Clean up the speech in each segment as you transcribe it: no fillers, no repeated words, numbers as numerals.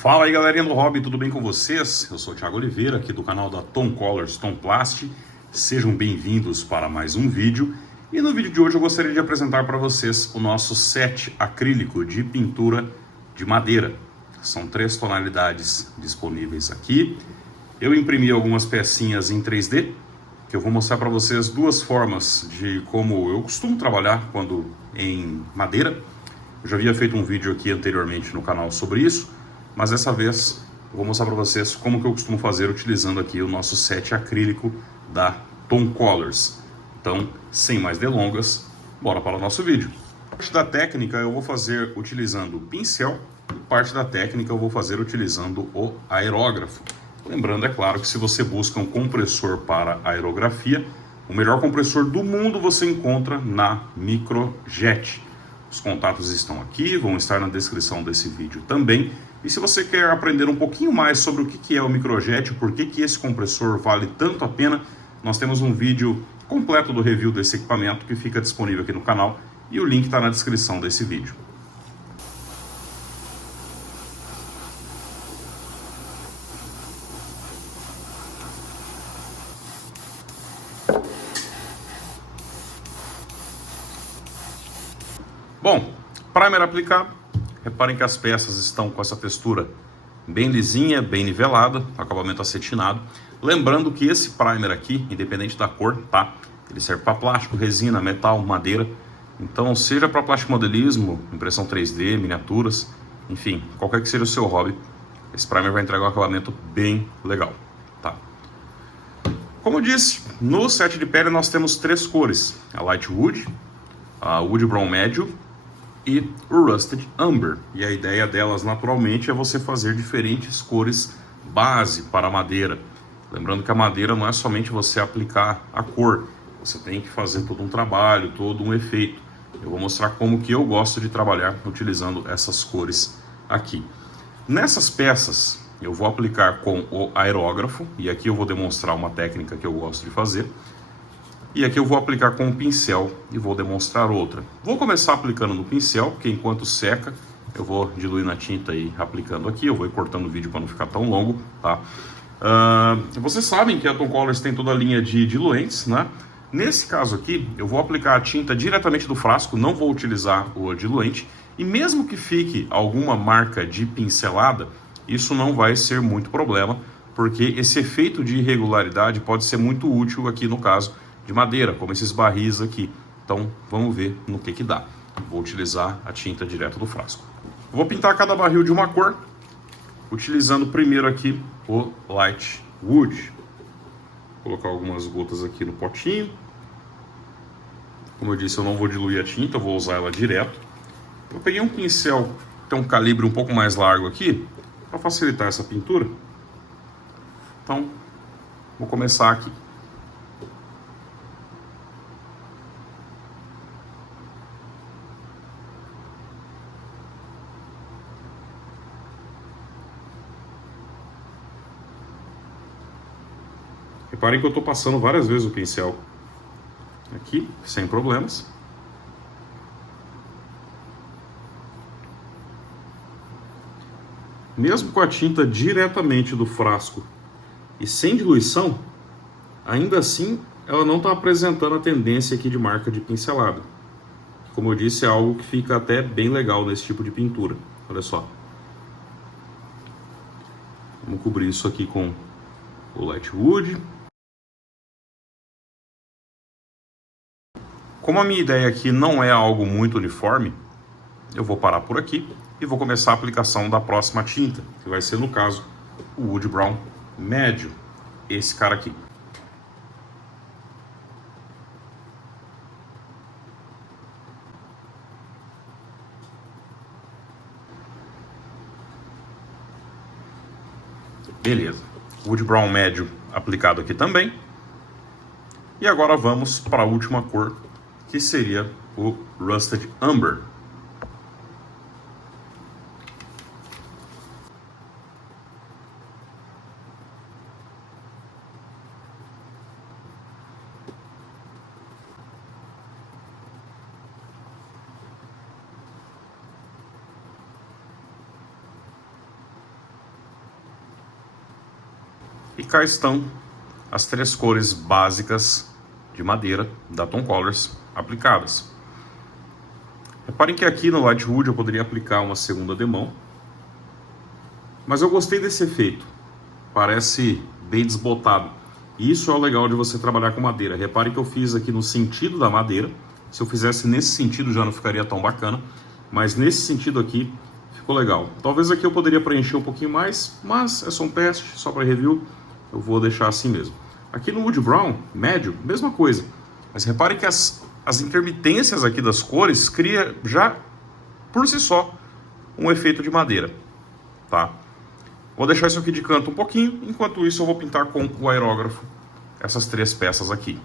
Fala aí, galerinha do hobby, tudo bem com vocês? Eu sou o Thiago Oliveira, aqui do canal da Tom Colors Tom Plast. Sejam bem-vindos para mais um vídeo. E no vídeo de hoje eu gostaria de apresentar para vocês o nosso set acrílico de pintura de madeira. São 3 tonalidades disponíveis aqui. Eu imprimi algumas pecinhas em 3D, que eu vou mostrar para vocês 2 formas de como eu costumo trabalhar quando em madeira. Eu já havia feito um vídeo aqui anteriormente no canal sobre isso, mas dessa vez eu vou mostrar para vocês como que eu costumo fazer utilizando aqui o nosso set acrílico da Tom Colors. Então, sem mais delongas, bora para o nosso vídeo. Parte da técnica eu vou fazer utilizando o pincel e parte da técnica eu vou fazer utilizando o aerógrafo. Lembrando, é claro, que se você busca um compressor para aerografia, o melhor compressor do mundo você encontra na Microjet. Os contatos estão aqui, vão estar na descrição desse vídeo também. E se você quer aprender um pouquinho mais sobre o que é o Microjet, por que esse compressor vale tanto a pena, nós temos um vídeo completo do review desse equipamento que fica disponível aqui no canal e o link está na descrição desse vídeo. Bom, primer aplicado. Reparem que as peças estão com essa textura bem lisinha, bem nivelada, acabamento acetinado. Lembrando que esse primer aqui, independente da cor, tá? Ele serve para plástico, resina, metal, madeira. Então, seja para plástico modelismo, impressão 3D, miniaturas, enfim, qualquer que seja o seu hobby, esse primer vai entregar um acabamento bem legal, tá? Como eu disse, no set de pele nós temos 3 cores: a Light Wood, a Wood Brown Médio e o Rusted Umber. E a ideia delas naturalmente é você fazer diferentes cores base para a madeira. Lembrando que a madeira não é somente você aplicar a cor, você tem que fazer todo um trabalho, todo um efeito. Eu vou mostrar como que eu gosto de trabalhar utilizando essas cores aqui. Nessas peças eu vou aplicar com o aerógrafo, e aqui eu vou demonstrar uma técnica que eu gosto de fazer. E aqui eu vou aplicar com o pincel e vou demonstrar outra. Vou começar aplicando no pincel, porque enquanto seca eu vou diluindo a tinta e aplicando aqui. Eu vou ir cortando o vídeo para não ficar tão longo, tá? Vocês sabem que a Tom Colors tem toda a linha de diluentes, né? Nesse caso aqui, eu vou aplicar a tinta diretamente do frasco, não vou utilizar o diluente. E mesmo que fique alguma marca de pincelada, isso não vai ser muito problema, porque esse efeito de irregularidade pode ser muito útil aqui no caso de madeira, como esses barris aqui. Então vamos ver no que dá. Vou utilizar a tinta direto do frasco. Vou pintar cada barril de uma cor, utilizando primeiro aqui o Light Wood. Vou colocar algumas gotas aqui no potinho. Como eu disse, eu não vou diluir a tinta, eu vou usar ela direto. Eu peguei um pincel que tem um calibre um pouco mais largo aqui, para facilitar essa pintura. Então, vou começar aqui. Reparem que eu estou passando várias vezes o pincel aqui, sem problemas. Mesmo com a tinta diretamente do frasco e sem diluição, ainda assim ela não está apresentando a tendência aqui de marca de pincelada. Como eu disse, é algo que fica até bem legal nesse tipo de pintura. Olha só. Vamos cobrir isso aqui com o Light Wood. Como a minha ideia aqui não é algo muito uniforme, eu vou parar por aqui e vou começar a aplicação da próxima tinta, que vai ser, no caso, o Wood Brown Médio, esse cara aqui. Beleza, Wood Brown Médio aplicado aqui também. E agora vamos para a última cor, que seria o Rusted Umber. E cá estão as 3 cores básicas de madeira da Tom Colors aplicadas. Reparem que aqui no Lightwood eu poderia aplicar uma segunda demão, mas eu gostei desse efeito, parece bem desbotado. E isso é o legal de você trabalhar com madeira. Reparem que eu fiz aqui no sentido da madeira. Se eu fizesse nesse sentido já não ficaria tão bacana, mas nesse sentido aqui ficou legal. Talvez aqui eu poderia preencher um pouquinho mais, mas é só um teste, só para review, eu vou deixar assim mesmo. Aqui no Wood Brown, médio, mesma coisa. Mas reparem que as intermitências aqui das cores cria já, por si só, um efeito de madeira, tá? Vou deixar isso aqui de canto um pouquinho, enquanto isso eu vou pintar com o aerógrafo essas 3 peças aqui.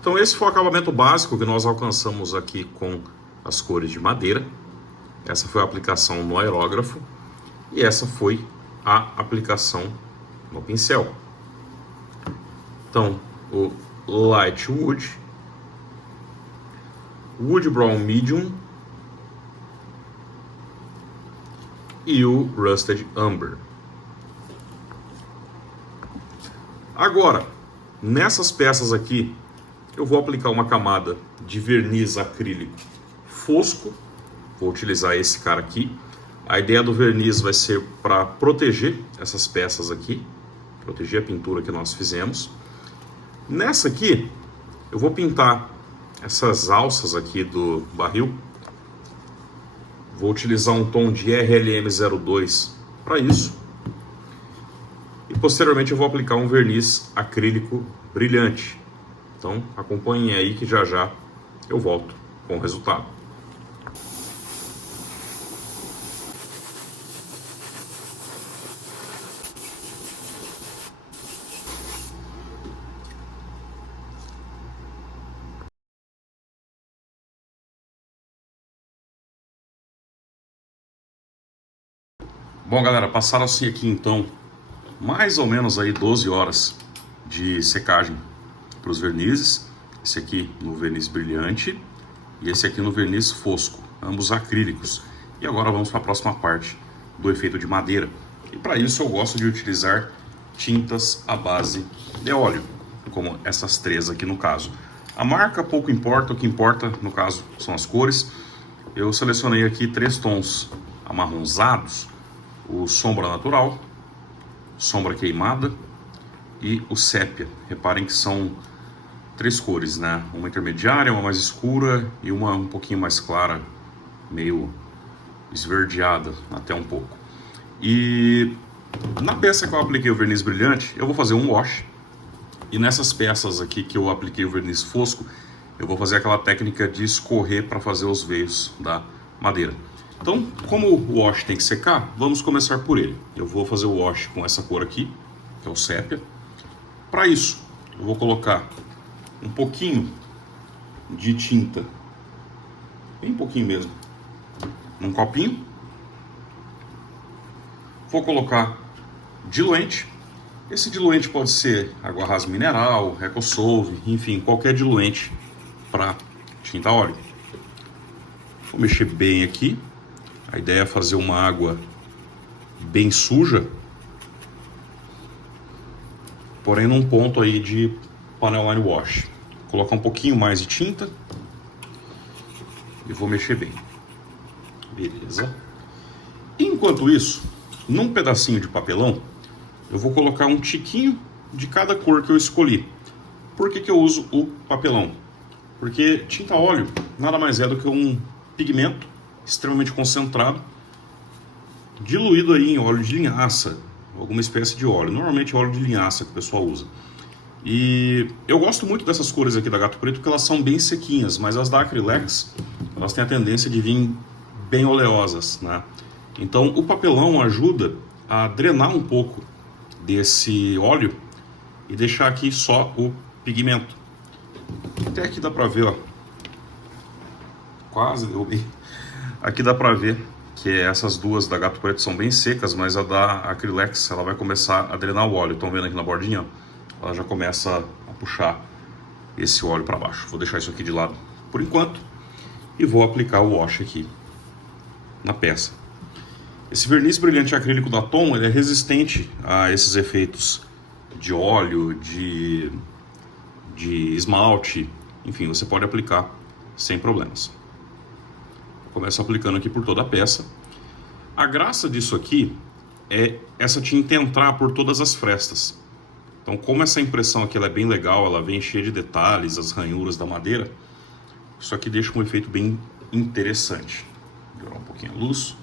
Então esse foi o acabamento básico que nós alcançamos aqui com as cores de madeira. Essa foi a aplicação no aerógrafo e essa foi a aplicação no pincel. Então o Lightwood, Wood Brown Medium e o Rusted Umber. Agora, nessas peças aqui, eu vou aplicar uma camada de verniz acrílico fosco. Vou utilizar esse cara aqui. A ideia do verniz vai ser para proteger essas peças aqui, proteger a pintura que nós fizemos. Nessa aqui, eu vou pintar essas alças aqui do barril. Vou utilizar um tom de RLM02 para isso. E posteriormente eu vou aplicar um verniz acrílico brilhante. Então acompanhem aí que já já eu volto com o resultado. Bom, galera, passaram-se aqui então mais ou menos aí 12 horas de secagem para os vernizes. Esse aqui no verniz brilhante e esse aqui no verniz fosco, ambos acrílicos. E agora vamos para a próxima parte do efeito de madeira. E para isso eu gosto de utilizar tintas à base de óleo, como essas 3 aqui no caso. A marca pouco importa, o que importa no caso são as cores. Eu selecionei aqui 3 tons amarronzados: o sombra natural, sombra queimada e o sépia. Reparem que são 3 cores, né? Uma intermediária, uma mais escura e uma um pouquinho mais clara, meio esverdeada até um pouco. E na peça que eu apliquei o verniz brilhante, eu vou fazer um wash. E nessas peças aqui que eu apliquei o verniz fosco, eu vou fazer aquela técnica de escorrer para fazer os veios da madeira. Então, como o wash tem que secar, vamos começar por ele. Eu vou fazer o wash com essa cor aqui, que é o sépia. Para isso, eu vou colocar um pouquinho de tinta, bem pouquinho mesmo, num copinho. Vou colocar diluente. Esse diluente pode ser água rasa mineral, Recosolve, enfim, qualquer diluente para tinta a óleo. Vou mexer bem aqui. A ideia é fazer uma água bem suja, porém num ponto aí de panel line wash. Vou colocar um pouquinho mais de tinta e vou mexer bem. Beleza. Enquanto isso, num pedacinho de papelão, eu vou colocar um tiquinho de cada cor que eu escolhi. Por que eu uso o papelão? Porque tinta óleo nada mais é do que um pigmento extremamente concentrado, diluído aí em óleo de linhaça, alguma espécie de óleo, normalmente óleo de linhaça que o pessoal usa. E eu gosto muito dessas cores aqui da Gato Preto porque elas são bem sequinhas, mas as da Acrylex, elas têm a tendência de vir bem oleosas, né? Então o papelão ajuda a drenar um pouco desse óleo e deixar aqui só o pigmento. Até aqui dá pra ver, ó, quase derrubei. Aqui dá pra ver que essas duas da Gato Preto são bem secas, mas a da Acrylex ela vai começar a drenar o óleo. Estão vendo aqui na bordinha? Ela já começa a puxar esse óleo para baixo. Vou deixar isso aqui de lado por enquanto e vou aplicar o wash aqui na peça. Esse verniz brilhante acrílico da Tom ele é resistente a esses efeitos de óleo, de esmalte, enfim, você pode aplicar sem problemas. Começo aplicando aqui por toda a peça. A graça disso aqui é essa tinta entrar por todas as frestas. Então, como essa impressão aqui ela é bem legal, ela vem cheia de detalhes, as ranhuras da madeira, isso aqui deixa um efeito bem interessante. Vou melhorar um pouquinho a luz.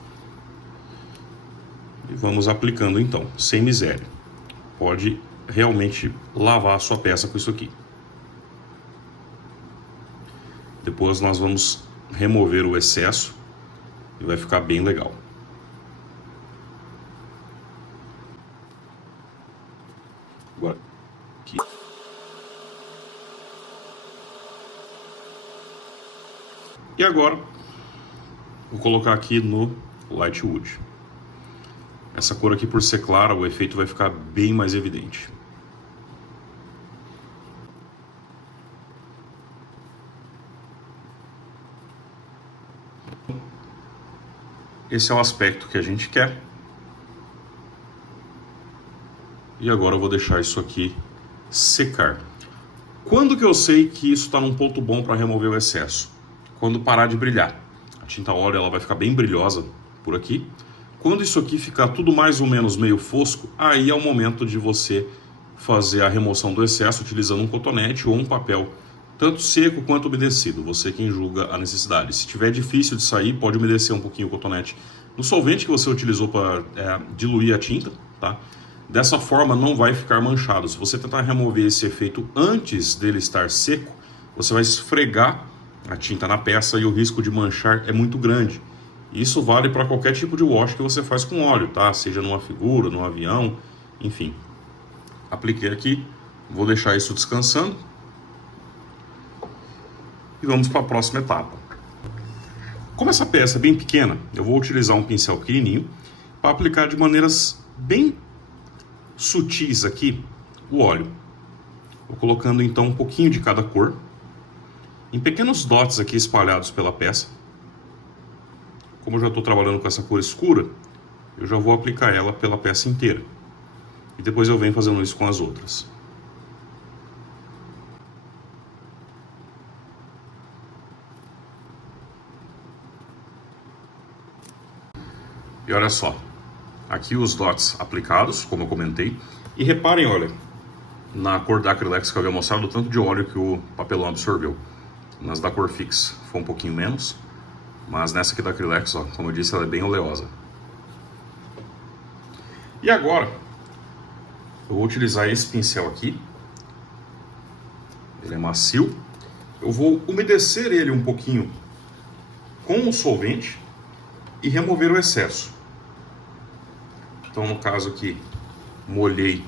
E vamos aplicando então, sem miséria. Pode realmente lavar a sua peça com isso aqui. Depois nós vamos remover o excesso e vai ficar bem legal. Agora, aqui. E agora, vou colocar aqui no Lightwood. Essa cor aqui, por ser clara, o efeito vai ficar bem mais evidente. Esse é o aspecto que a gente quer. E agora eu vou deixar isso aqui secar. Quando que eu sei que isso está num ponto bom para remover o excesso? Quando parar de brilhar. A tinta óleo ela vai ficar bem brilhosa por aqui. Quando isso aqui ficar tudo mais ou menos meio fosco, aí é o momento de você fazer a remoção do excesso utilizando um cotonete ou um papel, tanto seco quanto umedecido, você quem julga a necessidade. Se tiver difícil de sair, pode umedecer um pouquinho o cotonete no solvente que você utilizou para diluir a tinta, tá? Dessa forma não vai ficar manchado. Se você tentar remover esse efeito antes dele estar seco, você vai esfregar a tinta na peça e o risco de manchar é muito grande. Isso vale para qualquer tipo de wash que você faz com óleo, tá? Seja numa figura, num avião, enfim. Apliquei aqui, vou deixar isso descansando. E vamos para a próxima etapa. Como essa peça é bem pequena, eu vou utilizar um pincel pequenininho para aplicar de maneiras bem sutis aqui o óleo. Vou colocando então um pouquinho de cada cor, em pequenos dots aqui espalhados pela peça. Como eu já estou trabalhando com essa cor escura, eu já vou aplicar ela pela peça inteira. E depois eu venho fazendo isso com as outras. E olha só, aqui os dots aplicados, como eu comentei. E reparem, olha, na cor da Acrylex que eu havia mostrado, o tanto de óleo que o papelão absorveu. Nas da cor Fix foi um pouquinho menos, mas nessa aqui da Acrylex, ó, como eu disse, ela é bem oleosa. E agora, eu vou utilizar esse pincel aqui. Ele é macio. Eu vou umedecer ele um pouquinho com o solvente e remover o excesso. Então, no caso aqui, molhei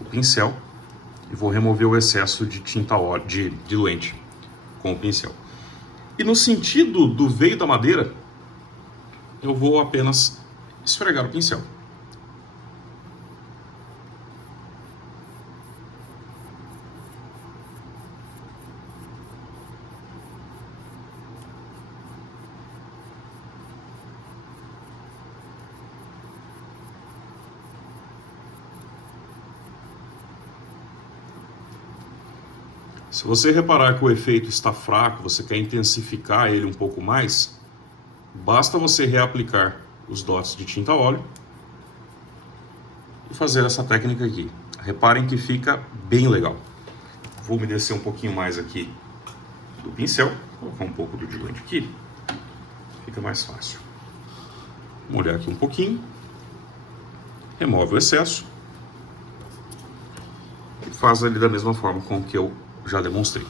o pincel e vou remover o excesso de tinta óleo, de diluente com o pincel. E no sentido do veio da madeira, eu vou apenas esfregar o pincel. Se você reparar que o efeito está fraco, você quer intensificar ele um pouco mais, basta você reaplicar os dots de tinta óleo e fazer essa técnica aqui. Reparem que fica bem legal. Vou umedecer um pouquinho mais aqui do pincel, vou colocar um pouco do diluente aqui, fica mais fácil. Molhar aqui um pouquinho, remove o excesso e faz ali da mesma forma com que eu já demonstrei.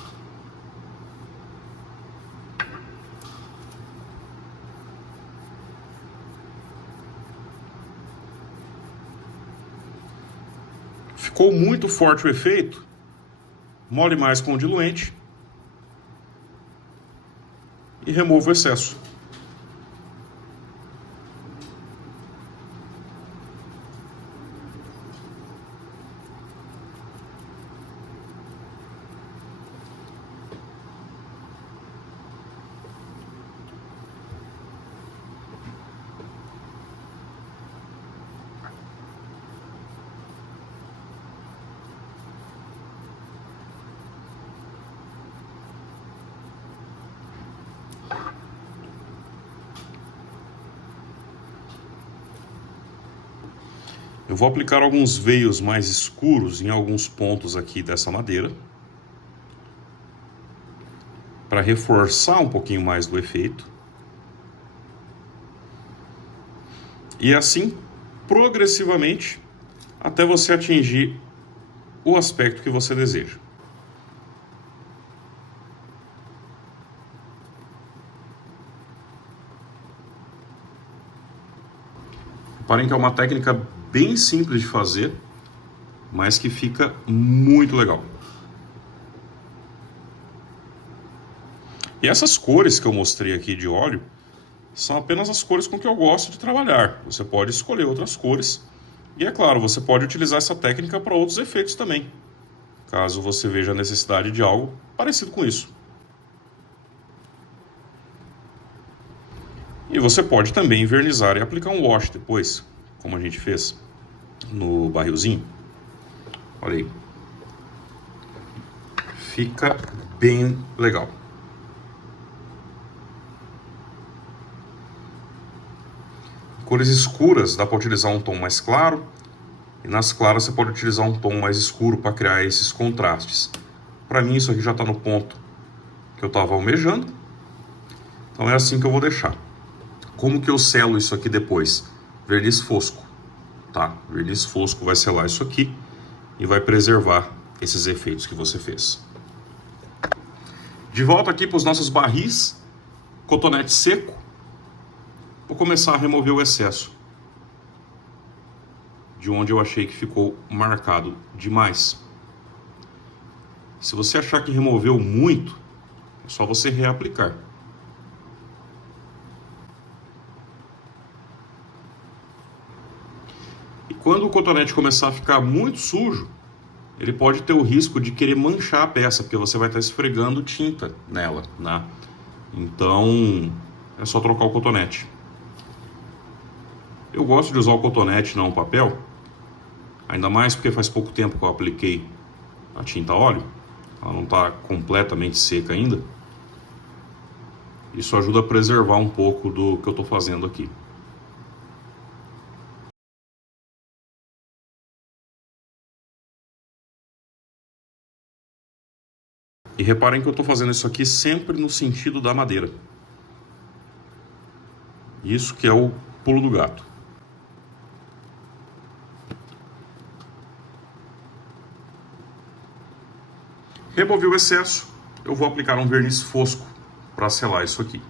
Ficou muito forte o efeito, molhe mais com o diluente e remova o excesso. Eu vou aplicar alguns veios mais escuros em alguns pontos aqui dessa madeira, para reforçar um pouquinho mais do efeito. E assim, progressivamente, até você atingir o aspecto que você deseja. Reparem que é uma técnica bem simples de fazer, mas que fica muito legal. E essas cores que eu mostrei aqui de óleo são apenas as cores com que eu gosto de trabalhar. Você pode escolher outras cores e, é claro, você pode utilizar essa técnica para outros efeitos também, caso você veja a necessidade de algo parecido com isso. E você pode também envernizar e aplicar um wash depois, como a gente fez no barrilzinho. Olha aí. Fica bem legal. Cores escuras dá para utilizar um tom mais claro, e nas claras você pode utilizar um tom mais escuro para criar esses contrastes. Para mim isso aqui já está no ponto que eu estava almejando, então é assim que eu vou deixar. Como que eu selo isso aqui depois? Verniz fosco, tá? Verniz fosco vai selar isso aqui e vai preservar esses efeitos que você fez. De volta aqui para os nossos barris, cotonete seco. Vou começar a remover o excesso de onde eu achei que ficou marcado demais. Se você achar que removeu muito, é só você reaplicar. E quando o cotonete começar a ficar muito sujo, ele pode ter o risco de querer manchar a peça, porque você vai estar esfregando tinta nela, né? Então, é só trocar o cotonete. Eu gosto de usar o cotonete, não o papel, ainda mais porque faz pouco tempo que eu apliquei a tinta óleo, ela não está completamente seca ainda. Isso ajuda a preservar um pouco do que eu estou fazendo aqui. E reparem que eu estou fazendo isso aqui sempre no sentido da madeira. Isso que é o pulo do gato. Removi o excesso, eu vou aplicar um verniz fosco para selar isso aqui.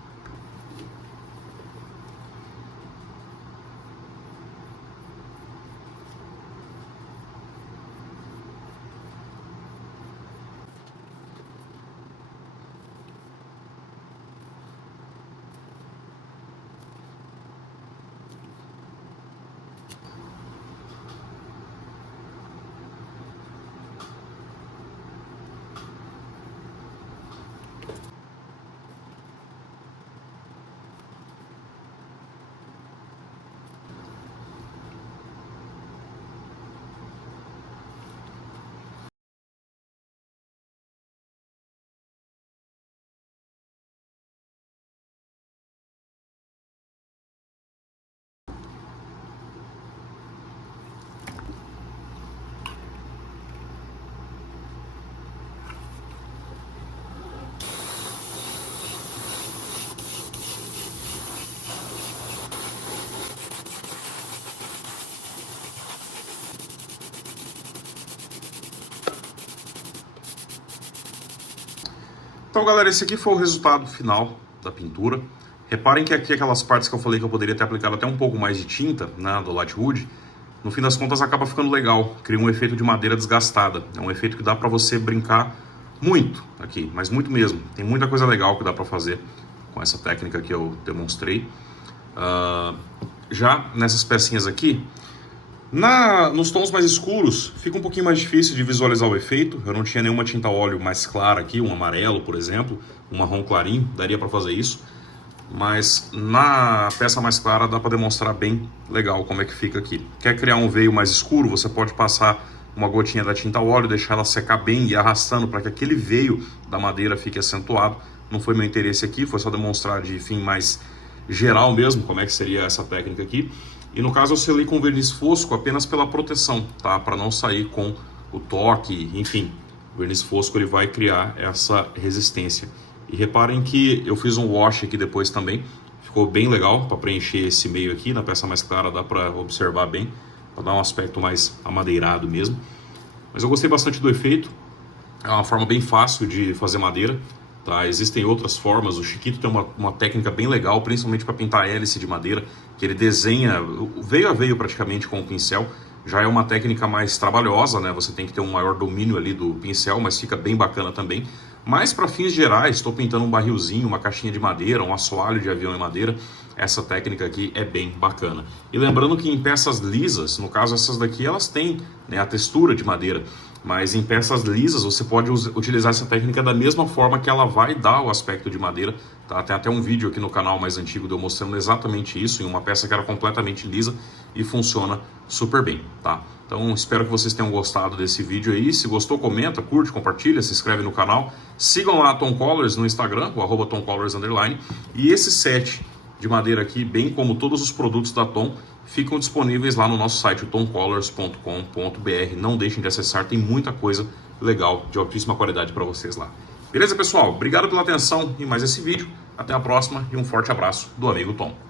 Então, galera, esse aqui foi o resultado final da pintura. Reparem que aqui aquelas partes que eu falei que eu poderia ter aplicado até um pouco mais de tinta, né, do Latwood, no fim das contas acaba ficando legal, cria um efeito de madeira desgastada. É um efeito que dá para você brincar muito aqui, mas muito mesmo. Tem muita coisa legal que dá para fazer com essa técnica que eu demonstrei. Já nessas pecinhas aqui, nos tons mais escuros, fica um pouquinho mais difícil de visualizar o efeito. Eu não tinha nenhuma tinta óleo mais clara aqui, um amarelo, por exemplo, um marrom clarinho, daria para fazer isso. Mas na peça mais clara dá para demonstrar bem legal como é que fica aqui. Quer criar um veio mais escuro, você pode passar uma gotinha da tinta óleo, deixar ela secar bem e arrastando para que aquele veio da madeira fique acentuado. Não foi meu interesse aqui, foi só demonstrar de fim mais geral mesmo como é que seria essa técnica aqui. E no caso eu selei com verniz fosco apenas pela proteção, tá? Para não sair com o toque, enfim. O verniz fosco ele vai criar essa resistência. E reparem que eu fiz um wash aqui depois também, ficou bem legal para preencher esse meio aqui. Na peça mais clara dá para observar bem, para dar um aspecto mais amadeirado mesmo. Mas eu gostei bastante do efeito, é uma forma bem fácil de fazer madeira, tá? Existem outras formas, o Chiquito tem uma técnica bem legal, principalmente para pintar hélice de madeira, que ele desenha veio a veio praticamente com o pincel. Já é uma técnica mais trabalhosa, né? Você tem que ter um maior domínio ali do pincel, mas fica bem bacana também. Mas para fins gerais, estou pintando um barrilzinho, uma caixinha de madeira, um assoalho de avião em madeira. Essa técnica aqui é bem bacana. E lembrando que em peças lisas, no caso essas daqui, elas têm, né, a textura de madeira. Mas em peças lisas você pode utilizar essa técnica da mesma forma que ela vai dar o aspecto de madeira. Tá? Tem até um vídeo aqui no canal mais antigo de eu mostrando exatamente isso, em uma peça que era completamente lisa e funciona super bem. Tá? Então espero que vocês tenham gostado desse vídeo aí. Se gostou, comenta, curte, compartilha, se inscreve no canal. Sigam lá a Tom Colors no Instagram, o @TomColors_. E esse set de madeira aqui, bem como todos os produtos da Tom, ficam disponíveis lá no nosso site, tomcolors.com.br. Não deixem de acessar, tem muita coisa legal, de altíssima qualidade para vocês lá. Beleza, pessoal? Obrigado pela atenção em mais esse vídeo. Até a próxima e um forte abraço do amigo Tom.